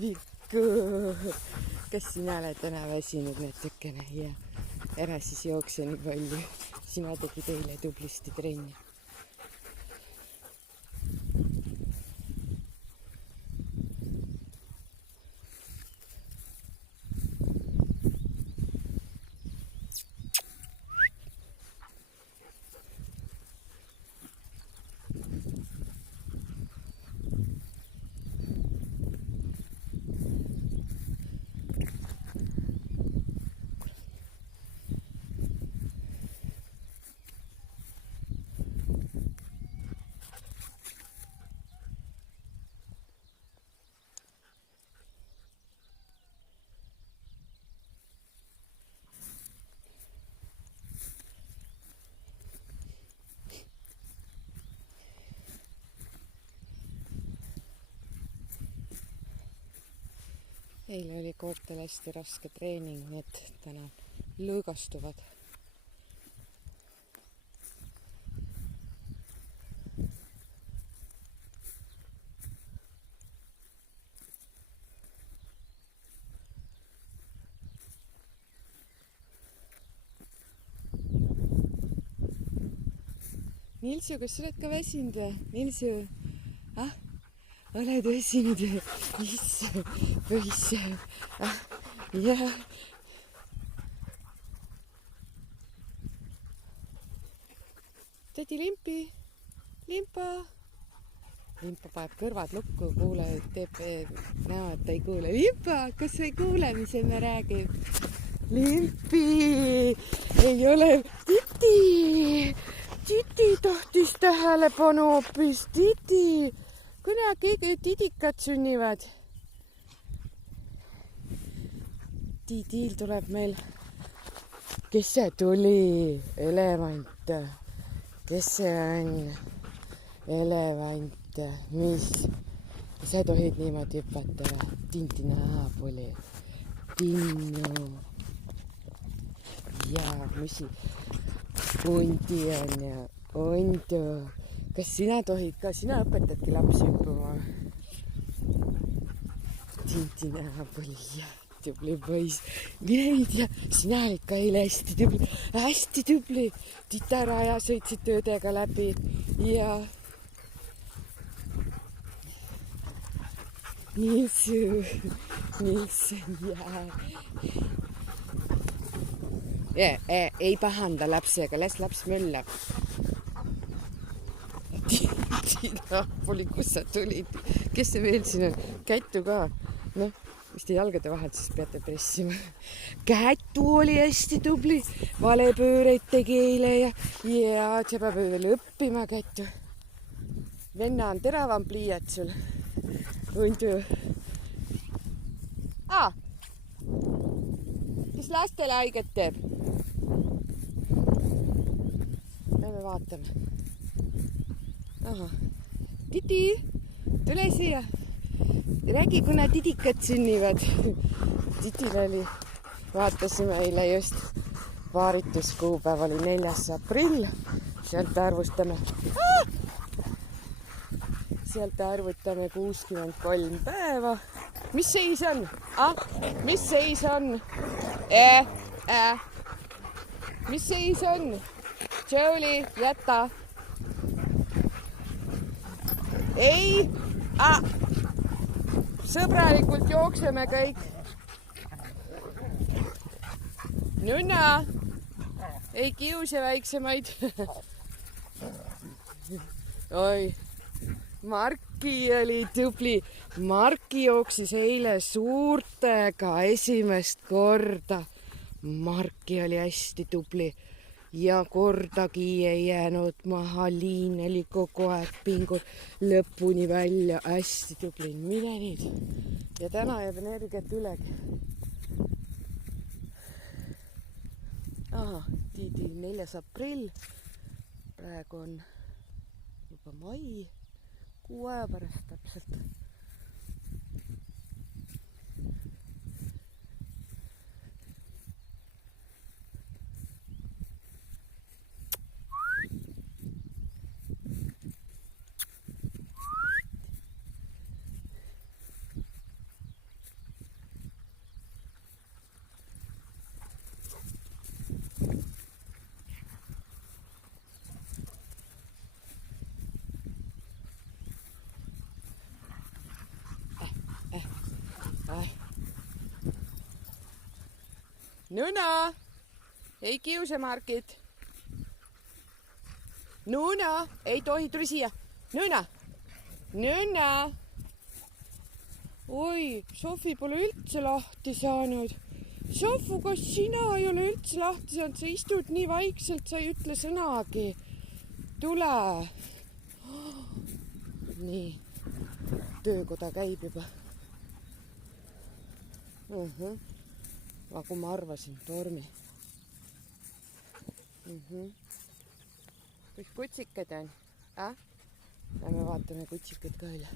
Viku, kas sina oled täna väsinud natukene ja ära siis jookse nii palju. Sina tegid eile tublisti trenni. Eile oli koortel hästi raske treening, nii et täna lõõgastuvad. Nilsu, kas sa oled ka väsinud või? Nilsu, oled väsinud või? Issa, poiss, jah. Tädi Limpi, Limpa. Limpa paneb kõrvad lukku, kuule, teeb näo, et ta ei kuule. Limpa, kas sa ei kuule, mis me räägib? Limpi, ei ole Titi. Titi tahtis tähelepanu hoopis, Titi. Kuna keegi tidikad sünnivad. Titil tuleb meil. Kes see tuli? Elevant. Kes see on? Elevant. Mis? Sa tohid niimoodi hüpata või? Tinti naabuli. Tinnu. Ja, mis hundi on ja hundu. Kas sina tohid ka? Sina õpetadki lapsi hüppama. Tinti naabuli ja tubli poiss. Neid ja sina olid ka eile hästi tubli. Hästi tubli. Titaraja sõitsid töödega läbi ja Nilsu ja. Ei pahanda lapsega, las laps möllab. Naapoli, kus sa tulid? Kes see veel siin on? Kätu ka. Noh, mis te jalgade vahelt siis peate pressima. Kätu oli hästi tubli. Valepööreid tegi eile ja see peab veel õppima, Kätu. Venna on teravam pliiat sul. Hundu. Kes lastele haiget teeb? Me vaatame. Aha. Titi, tule siia. Räägi, kuna tidikad sünnivad. Titil oli, vaatasime eile just, vaarituskuupäev oli 4. aprill. Sealt arvutame 63 päeva. Mis seis on? Mis seis on? Mis seis on? Jolie, jäta. Ei, sõbralikult jookseme kõik. Nunna, ei kiuse väiksemaid. Oi, Marki oli tubli. Marki jooksis eile suurtega esimest korda. Marki oli hästi tubli. Ja kordagi ei jäänud maha, Liin oli kogu aeg pingul lõpuni välja, hästi tubli. Mine nüüd. Ja täna jääb energiat ülegi. Tiidi 4. aprill. Praegu on juba mai, 6 aja pärast täpselt. Nuna, ei kiusa Margit. Nuna, ei tohi, tuli siia. Nuna, Nuna. Oi, Sofi pole üldse lahti saanud. Sofu, kas sina ei ole üldse lahti saanud? Sa istud nii vaikselt, sa ei ütle sõnagi. Tule. Nii, töökoda käib juba. Nagu ma arvasin, tormi. Kus kutsikad on? Lähme vaatame kutsikad ka üle.